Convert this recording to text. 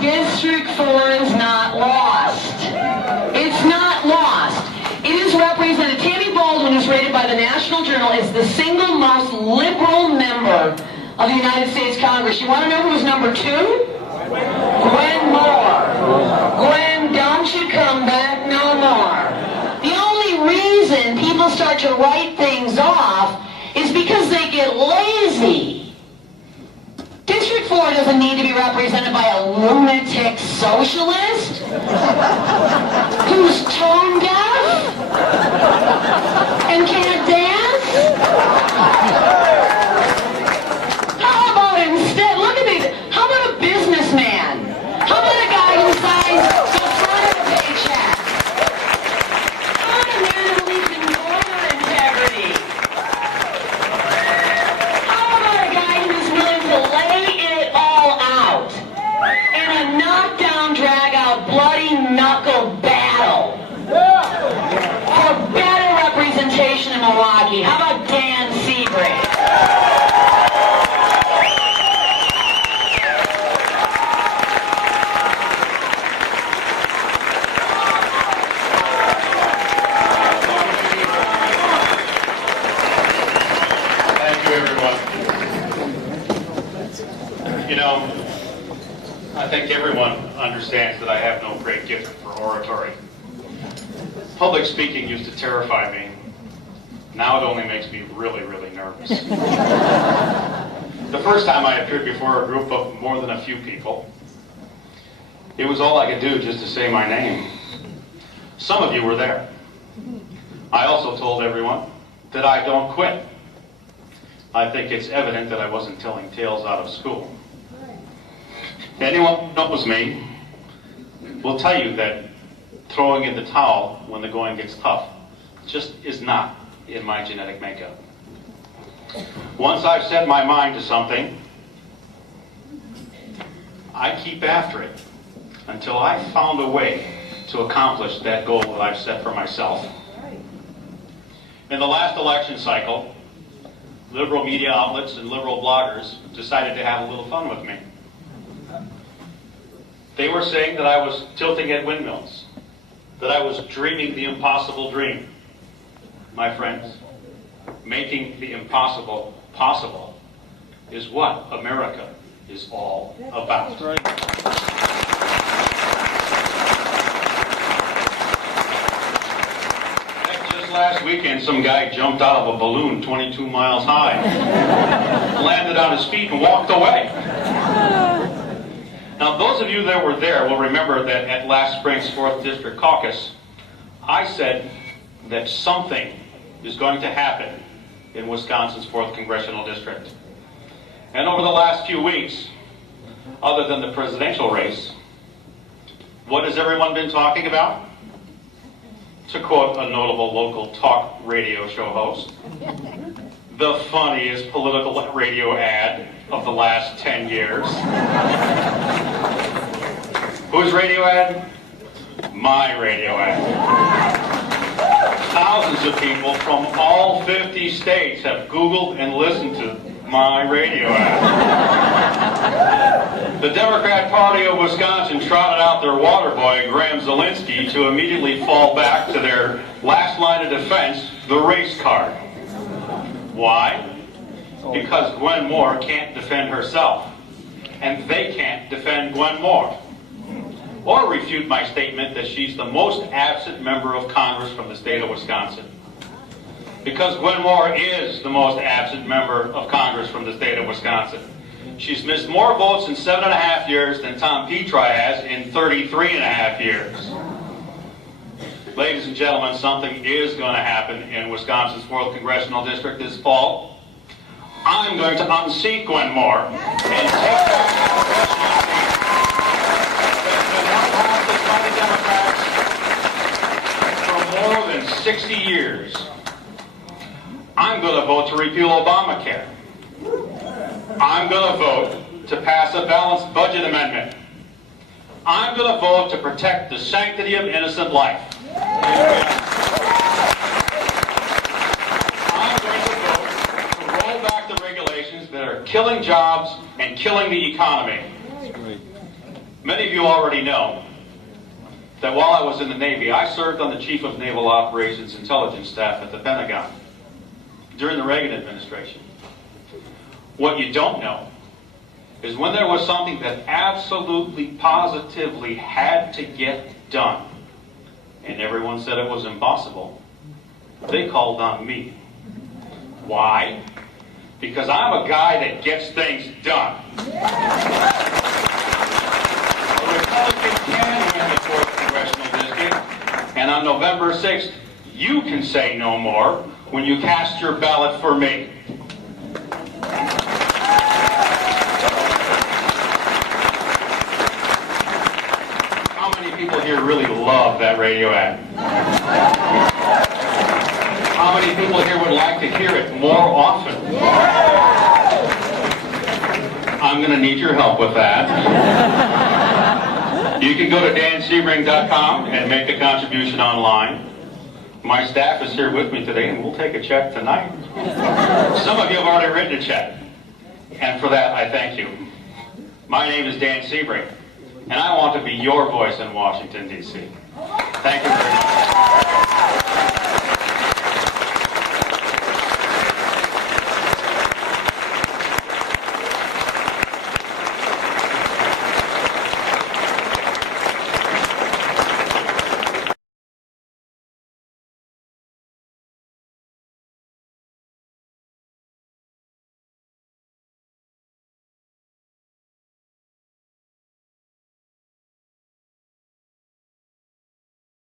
District 4 is not lost. It's not lost. It is represented. Tammy Baldwin is rated by the National Journal as the single most liberal member of the United States Congress. You want to know who was number 2? Gwen Moore. Gwen, don't you come back no more. The only reason people start to write things off is because they get lazy. District 4 doesn't need to be represented by a lunatic socialist who's tone deaf and can't dance. How about instead, look at these, how about a businessman? How about a guy who signs the front of a paycheck? How about a man who believes in voter integrity? How about a guy who's willing to lay it all out in a knockdown, drag-out, bloody knuckle battle for better representation in Milwaukee? How about Dan Sebring? You know, I think everyone understands that I have no great gift for oratory. Public speaking used to terrify me. Now it only makes me really, really nervous. The first time I appeared before a group of more than a few people, it was all I could do just to say my name. Some of you were there. I also told everyone that I don't quit. I think it's evident that I wasn't telling tales out of school. Anyone who knows me will tell you that throwing in the towel when the going gets tough just is not in my genetic makeup. Once I've set my mind to something, I keep after it until I've found a way to accomplish that goal that I've set for myself. In the last election cycle, liberal media outlets and liberal bloggers decided to have a little fun with me. They were saying that I was tilting at windmills, that I was dreaming the impossible dream. My friends, making the impossible possible is what America is all about. Just last weekend, some guy jumped out of a balloon 22 miles high, landed on his feet and walked away. Now, those of you that were there will remember that at last spring's 4th District Caucus, I said that something is going to happen in Wisconsin's 4th Congressional District. And over the last few weeks, other than the presidential race, what has everyone been talking about? To quote a notable local talk radio show host, the funniest political radio ad of the last 10 years. Whose radio ad? My radio ad. Thousands of people from all 50 states have Googled and listened to my radio ad. The Democrat Party of Wisconsin trotted out their water boy, Graham Zielinski, to immediately fall back to their last line of defense, the race card. Why? Because Gwen Moore can't defend herself, and they can't defend Gwen Moore, or refute my statement that she's the most absent member of Congress from the state of Wisconsin. Because Gwen Moore is the most absent member of Congress from the state of Wisconsin. She's missed more votes in 7.5 years than Tom Petri has in 33.5 years. Ladies and gentlemen, something is going to happen in Wisconsin's 4th Congressional District this fall. I'm going to unseat Gwen Moore and take back the Democrats for more than 60 years. I'm going to vote to repeal Obamacare. I'm going to vote to pass a balanced budget amendment. I'm going to vote to protect the sanctity of innocent life. I'm going to vote to roll back the regulations that are killing jobs and killing the economy. Many of you already know that while I was in the Navy, I served on the Chief of Naval Operations Intelligence Staff at the Pentagon during the Reagan administration. What you don't know is when there was something that absolutely, positively had to get done, and everyone said it was impossible, they called on me. Why? Because I'm a guy that gets things done. A Republican can win the 4th Congressional District, and on November 6th, you can say no more when you cast your ballot for me. How many people here really love that radio ad? How many people here would like to hear it more often? I'm going to need your help with that. You can go to dansebring.com and make a contribution online. My staff is here with me today, and we'll take a check tonight. Some of you have already written a check, and for that, I thank you. My name is Dan Sebring, and I want to be your voice in Washington, D.C. Thank you very much.